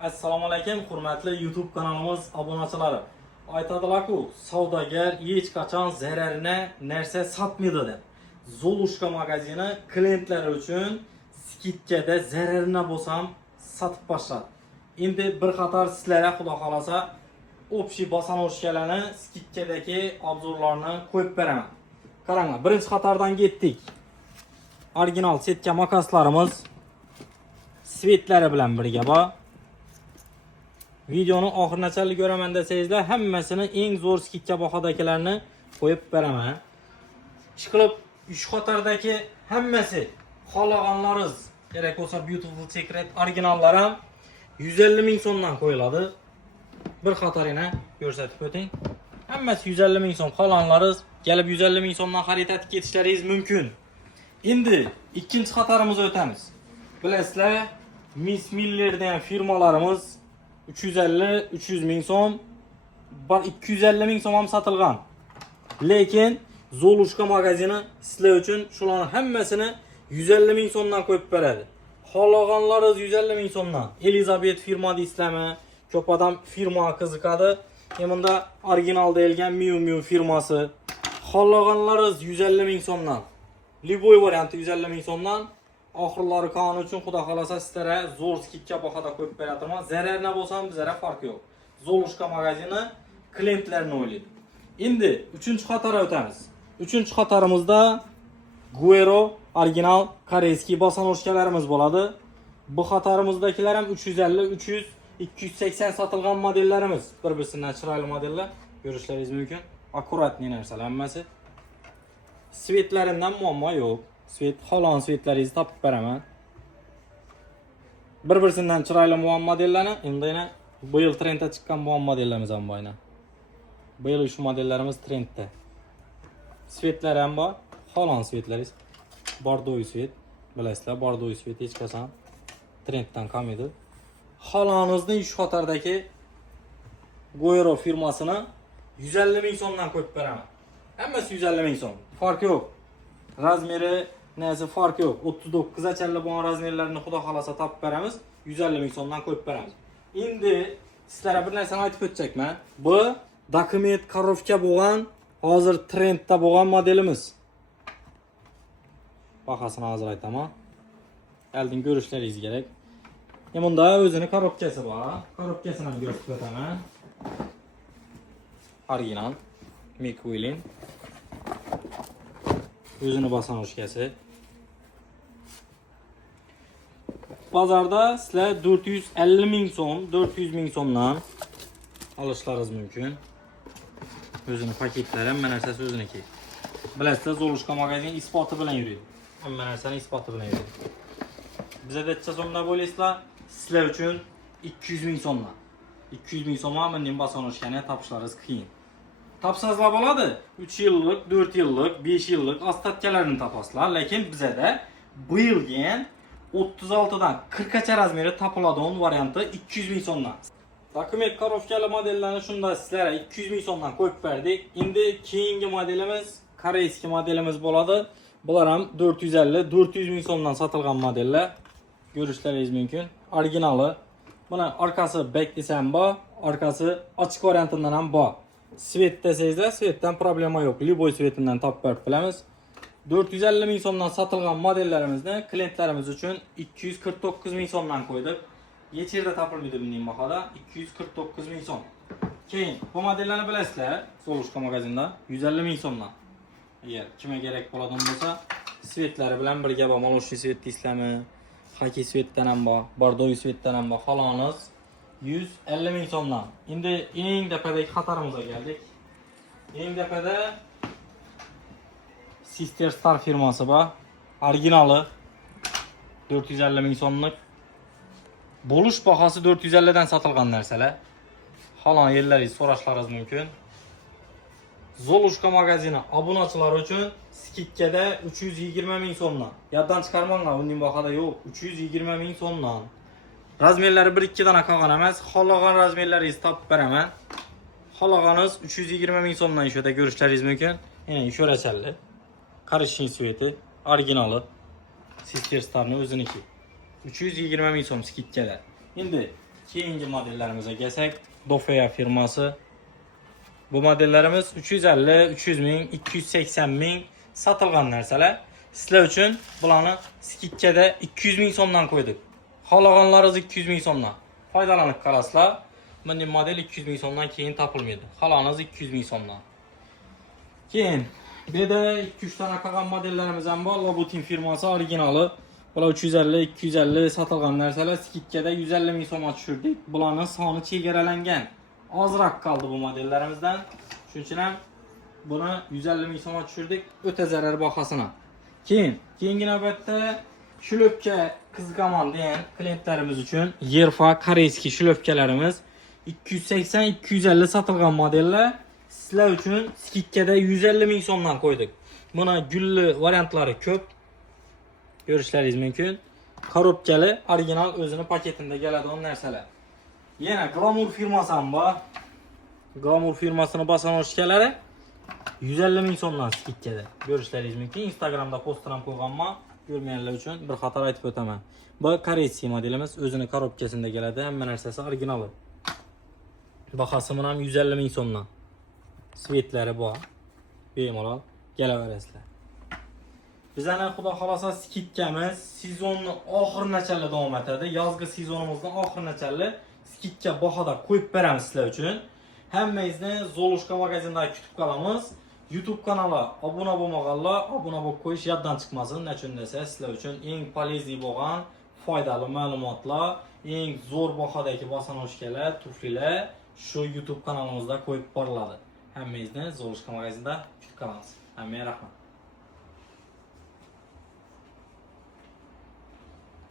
Assalomu alaykum, hurmatli YouTube kanalimiz obunachilari. Aytadilar-ku, savdogar hech qachon zararni narsa sotmaydi deb. Zolushka magazini klientlari uchun skidkada zararni bo'lsam sotib boshladi. Endi bir qator sizlarga xudo xolasa общий bosanovshkalarni skidkadagi obzorlarni qo'yib beraman. Qaranglar, birinchi qatordan ketdik. Original setka makaslarimiz svetlari bilan birga bor. Videoni oxirigacha ko'raman desangizlar, hammasini eng zo'r skidka bahodikilarni qo'yib beraman. Ishqilib, uch qatordagi hammasi xohlaganlaringiz kerak bo'lsa Beautiful Secret originallar ham 150 ming so'mdan qo'yiladi. Bir qatorini ko'rsatib o'ting. Hammasi 150 ming so'm. Qolganlaringiz kelib 150 ming so'mdan xarid etib ketishlaringiz mumkin. Endi ikkinchi qatorimizga o'tamiz. Bilasizlar, Miss Miller degan firmalarimiz 350-300 ming so'm, 250 ming so'm ham sotilgan. Lekin Zolushka magazini sizlar uchun shularning hammasini 150 ming so'mdan qo'yib beradi. Xohlaganlaringiz 150 ming so'mdan. Elizabeth firma deysizlarmi? Ko'p odam firma qiziqadi. Bunda original deyilgan Miu Miu firmasi. Xohlaganlaringiz 150 ming so'mdan. Liboy varianti 150 ming so'mdan. Oxirlari qon uchun xudo xolasa sizlarga zo'r skidka bahada qo'yib beraman. Zararna bo'lsam bizlarga farqi yo'q. Zolushka magazini klientlarni o'ylaydi. Endi 3-qatorga o'tamiz. 3-qatorimizda Guero original koreyskiy bosanovshkalarimiz bo'ladi. Bu qatorimizdagilar ham 350, 300, 280 sotilgan modellarimiz. Bir-birisidan chiroyli modellar ko'rishlaringiz mumkin. Akkuratni narsalar hammasi. Svetlaridan muammo yo'q. Svet, xohlagan svetlaringizni topib beraman. Bir-birisidan chiroyli muam modellarni endi yana bu yil trendga chiqqan muam modellarimiz ham bor. Bu yil shu modellarimiz trendda. Svetlar ham bor. Xohlagan svetlaringiz. Bordoy svet, bilasizlar, bordoy svet hech qachon trenddan qolmaydi. Xohlaganingizning shu qatordagi Guero firmasini 150 ming so'mdan qo'yib beraman. Hammasi 150 ming so'm. Farqi yo'q. Razmeri nasi farqi yo'q. 39 achalla bo'lgan razmerlarni xudo xolasa topib beramiz. 150 ming so'mdan qo'yib beramiz. Endi sizlarga bir narsani aytib o'tchakman. Bu dokument korovka bo'lgan, hozir trendda bo'lgan modelimiz. Bahasini hozir aytaman. Oldin ko'rishlaringiz kerak. Bunda o'zini korobkasi bor. Korobkasini ham ko'rsatib o'taman. Original McQuilin. O'zini bosanovshkasi. Bozorda sizlar 450 ming so'm, 400 ming so'mdan olishlaringiz mumkin. O'zini paketlari, hamma narsasi o'ziniki. Bilasizlar, Zolushka magazini isboti bilan yuradi. Hamma narsani isboti bilan yuradi. Bizda necha so'mda bo'laysizlar? Sizlar uchun 200 ming so'mdan. 200 ming so'mga bunday bosanovshkani topishlaringiz qiyin. Topsazlar bo'ladi. 3 yillik, 4 yillik, 5 yillik ostatkalarni topasizlar, lekin bizada bu yilga 36 dan 40 gacha razmeri topiladigan varianti 200 ming so'mdan. Dokument korovkali modellarni shunda sizlarga 200 ming so'mdan qo'yib berdik. Endi keyingi modelimiz koreyskiy modelimiz bo'ladi. Bular ham 450-400 ming so'mdan sotilgan modellar. Ko'rishlaringiz mumkin. Originali. Buni orqasi back desam bor, orqasi ochiq variantidan ham bor. Svet desangizlar, svetdan problema yo'q. Liboy svetidan topib berib bilamiz. 450 ming so'mdan sotilgan modellarimizni klientlarimiz uchun 249 ming so'mdan qo'ydik. Hech yerda topilmaydi bunday bahoda. 249 ming so'm. Keyin bu modellarni bilasizlar, Zolushka magazinda 150 ming so'mdan. Agar kimga kerak bo'ladigan bo'lsa, svetlari bilan birga bor. Moloshiy svet deysizlarmi? Xokkey svetdan ham bor, bordoy svetdan ham bor. Xohlagansiz 150 ming so'mdan. Endi eng tepadagi qatorimizga keldik. Eng tepada Sister Star firmasi bor. Originali 450 ming so'mlik. Bo'lish bahasi 450 dan sotilgan narsalar. Xohlagan yerlaringiz so'rashlaringiz mumkin. Zolushka magazini obunachilari uchun skidkada 320 ming so'mdan. Yoddan chiqarmanglar, bunday bahada yo'q. 320 ming so'mdan. Razmerlari 1-2 dana qolgan emas. Xohlagan razmerlaringizni topib beraman. Xohlaganingiz 320 ming so'mdan ishda ko'rishlaringiz mumkin. Ya'ni ishorachalli. Qarishing sveti, originali. Sister Star'ning o'ziniki. 320 ming so'm skidkada. Endi Keyingi modellerimize gəlsək, Dofeya firması. Bu modellerimiz 350, 300 min, 280 min satılған nərsələr. Sizlər üçün bulanı skitkədə 200 min somdan koyduk. Halağanlarınız 200 min somdan. Faydalanıb qalaslar. Mənim model 200 min somdan keyin tapılmıyordu. Halanız 200 min somdan. Keyin bir de 2-3 tane qalan modellerimizden var. Lobutin firması originalı. Bula 350, 250 satılған nərsələr skitkədə 150 min soma düşürdük. Bulanın sanı çeyrələnən. Azraq qaldı bu modellerimizden. Çünki buna 150 min soma düşürdük. Ötə zərər baxasına. Keyingi növbətdə şülöpkə qızqaman deyən klientlərimiz üçün Yerfa Koreyski şülöpkələrimiz 280-250 satılған modeller sizlər üçün skitkədə 150 min somdan koyduk. Buna güllü variantları köp. Görüşləriniz mümkün. Korobkalı, orijinal özünü paketində gələdi onun nərsələr. Yenə Glamour firmasından var. Glamour firmasını basan o şikələri 150 min somdan skitkədə. Görüşləriniz mümkün. Instagramda postdan qoyğanma görməyənlər üçün bir xatar aytıb ötəmə. Bu Koreyski modelimiz özünü korobkasında gələdi. Həmmən nərsəsi originalı. Baxasımın 150 min somdan. Svetləri bu. Bemalol gələ Bizə xuda xalasa skitkəmiz sezonun axır nəçəli davam etədi. Yazgı sezonumuzdan axır nəçəli skitkə baxada qoyub verəm sizlər üçün. Həmməyizdə Zoluşka mağazindəki kütüb qalamız. YouTube kanala abunə olmaqalla, abunə olub qoyuş yaddan çıxmasın. Nə üçün desə sizlər üçün ən polizli bolğan, faydalı məlumatlar, ən zor baxadakı basan oşkələr, tuflilər şu YouTube kanalımızda qoyub barladı. Həmməyizdə Zoluşka mağazində kütüb qalamız. Həmməyə rəhmət.